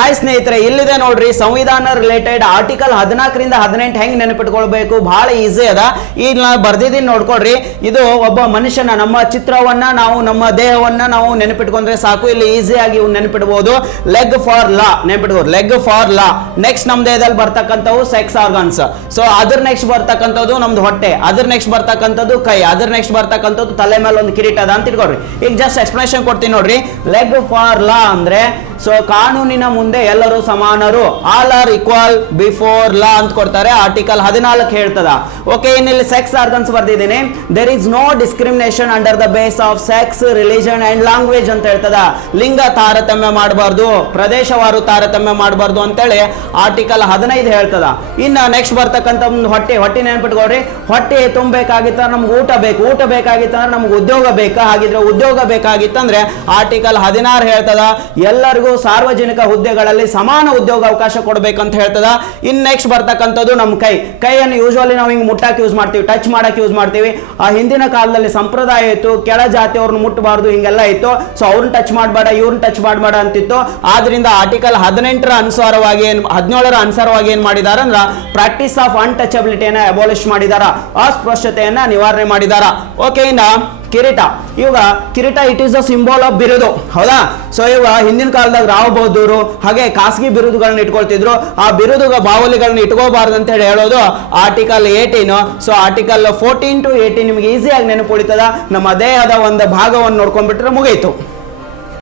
Hi ಸ್ನೇಹಿತರೆ, ಇಲ್ಲಿದೆ ನೋಡ್ರಿ ಸಂವಿಧಾನ ರಿಲೇಟೆಡ್ ಆರ್ಟಿಕಲ್ 14ರಿಂದ 18 ಹೆಂಗ್ ನೆನಪಿಟ್ಕೊಳ್ಬೇಕು. ಬಹಳ ಈಸಿ ಅದ. ಈಗ ನಾ ಬರ್ದಿದ್ದೀನಿ ನೋಡ್ಕೊಡ್ರಿ. ಇದು ಒಬ್ಬ ಮನುಷ್ಯನ ನಮ್ಮ ಚಿತ್ರವನ್ನ ನಾವು ನಮ್ಮ ದೇಹವನ್ನ ನಾವು ನೆನಪಿಟ್ಕೊಂಡ್ರೆ ಸಾಕು. ಇಲ್ಲಿ ಈಸಿಯಾಗಿ ಇವ್ ನೆನಪಿಡ್ಬೋದು. ಲೆಗ್ ಫಾರ್ ಲಾ ನೆನಪಿಟ್ಕೋದು, ಲೆಗ್ ಫಾರ್ ಲಾ. ನೆಕ್ಸ್ಟ್ ನಮ್ ದೇಹದಲ್ಲಿ ಬರ್ತಕ್ಕಂಥವು ಸೆಕ್ಸ್ ಆರ್ಗನ್ಸ್. ಸೊ ಅದ್ರ ನೆಕ್ಸ್ಟ್ ಬರ್ತಕ್ಕಂಥದ್ದು ನಮ್ದು ಹೊಟ್ಟೆ, ಅದ್ರ ನೆಕ್ಸ್ಟ್ ಬರ್ತಕ್ಕಂಥದ್ದು ಕೈ, ಅದ್ರ ನೆಕ್ಸ್ಟ್ ಬರ್ತಕ್ಕಂಥದ್ದು ತಲೆ ಮೇಲೆ ಒಂದು ಕಿರೀಟ ಅದ ಅಂತ ಇಟ್ಕೊಡ್ರಿ. ಈಗ ಜಸ್ಟ್ ಎಕ್ಸ್ಪ್ಲನೇಷನ್ ಕೊಡ್ತೀನಿ ನೋಡ್ರಿ. ಲೆಗ್ ಫಾರ್ ಲಾ ಅಂದ್ರೆ ಸೊ ಕಾನೂನಿನ ಮುಂದೆ ಎಲ್ಲರೂ ಸಮಾನರು, all are equal before law ಅಂತ ಕೊಡ್ತಾರೆ. ಆರ್ಟಿಕಲ್ 14 ಹೇಳ್ತದ. ಓಕೆ, ಇನ್ನಿಲ್ಲಿ ಸೆಕ್ಸ್ ಆರ್ಗನ್ಸ್ ಬರ್ದಿದ್ದೀನಿ. There is no discrimination under the base of sex, religion and language ಅಂತ ಹೇಳ್ತದ. ಲಿಂಗ ತಾರತಮ್ಯ ಮಾಡಬಾರ್ದು, ಪ್ರದೇಶವಾರು ತಾರತಮ್ಯ ಮಾಡಬಾರ್ದು ಅಂತೇಳಿ ಆರ್ಟಿಕಲ್ 15 ಹೇಳ್ತದ. ಇನ್ನ ನೆಕ್ಸ್ಟ್ ಬರ್ತಕ್ಕಂಥ ಹೊಟ್ಟೆ, ಹೊಟ್ಟೆ ನೆನ್ಪಿಟ್ಕೊಡ್ರಿ. ಹೊಟ್ಟೆ ತುಂಬಬೇಕಾಗಿತ್ತ ನಮ್ಗೆ ಊಟ ಬೇಕು, ಊಟ ಬೇಕಾಗಿತ್ತಂದ್ರೆ ನಮ್ಗೆ ಉದ್ಯೋಗ ಬೇಕಾ, ಹಾಗಿದ್ರೆ ಉದ್ಯೋಗ ಬೇಕಾಗಿತ್ತಂದ್ರೆ ಆರ್ಟಿಕಲ್ 16 ಹೇಳ್ತದ. ಎಲ್ಲರಿಗೂ ಸಾರ್ವಜನಿಕ ಹುದ್ದೆಗಳಲ್ಲಿ ಸಮಾನ ಉದ್ಯೋಗ ಅವಕಾಶ ಕೊಡಬೇಕಂತ ಹೇಳ್ತದ. ಇನ್ ನೆಕ್ಸ್ಟ್ ಬರ್ತಕ್ಕಂಥದ್ದು ನಮ್ಮ ಕೈ. ಕೈಯನ್ನು ಯೂಶುವಲಿ ನಾವು ಹಿಂಗೆ ಮುಟ್ಟಕ್ಕೆ ಯೂಸ್ ಮಾಡ್ತೀವಿ, ಟಚ್ ಮಾಡಕ್ಕೆ ಯೂಸ್ ಮಾಡ್ತೀವಿ. ಆ ಹಿಂದಿನ ಕಾಲದಲ್ಲಿ ಸಂಪ್ರದಾಯ ಇತ್ತು, ಕೆಳ ಜಾತಿಯವ್ರನ್ನ ಮುಟ್ಟಬಾರ್ದು, ಹಿಂಗೆಲ್ಲ ಇತ್ತು. ಸೊ ಅವ್ರನ್ನ ಟಚ್ ಮಾಡಬೇಡ, ಇವ್ರನ್ನ ಟಚ್ ಮಾಡಬೇಡ ಅಂತಿತ್ತು. ಆದ್ರಿಂದ ಆರ್ಟಿಕಲ್ 18ರ ಅನುಸಾರವಾಗಿ 17ರ ಅನುಸಾರವಾಗಿ ಏನ್ ಮಾಡಿದಾರ ಅಂದ್ರ ಪ್ರಾಕ್ಟೀಸ್ ಆಫ್ ಅನ್ಟಚಬಿಲಿಟಿಯನ್ನ ಅಬೋಲಿಷ್ ಮಾಡಿದಾರ, ಅಸ್ಪೃಶ್ಯತೆಯನ್ನ ನಿವಾರಣೆ ಮಾಡಿದಾರ. ಓಕೆ, ಇನ್ನ ಕಿರೀಟ. ಇವಾಗ ಕಿರೀಟ it is the symbol of ಬಿರುದು, ಹೌದಾ? ಸೊ ಇವಾಗ ಹಿಂದಿನ ಕಾಲದಾಗ ರಾವ್ ಬಹದ್ದೂರು ಹಾಗೆ ಖಾಸಗಿ ಬಿರುದುಗಳನ್ನ ಇಟ್ಕೊಳ್ತಿದ್ರು. ಆ ಬಿರುದು ಬಾವಲಿಗಳನ್ನ ಇಟ್ಕೋಬಾರ್ದು ಅಂತ ಹೇಳೋದು ಆರ್ಟಿಕಲ್ 18. ಸೊ ಆರ್ಟಿಕಲ್ 14 to 18 ನಿಮ್ಗೆ ಈಸಿಯಾಗಿ ನೆನಪು ಉಳಿತದ. ನಮ್ಮ ದೇಹದ ಒಂದು ಭಾಗವನ್ನು ನೋಡ್ಕೊಂಡ್ಬಿಟ್ರೆ ಮುಗೀತು.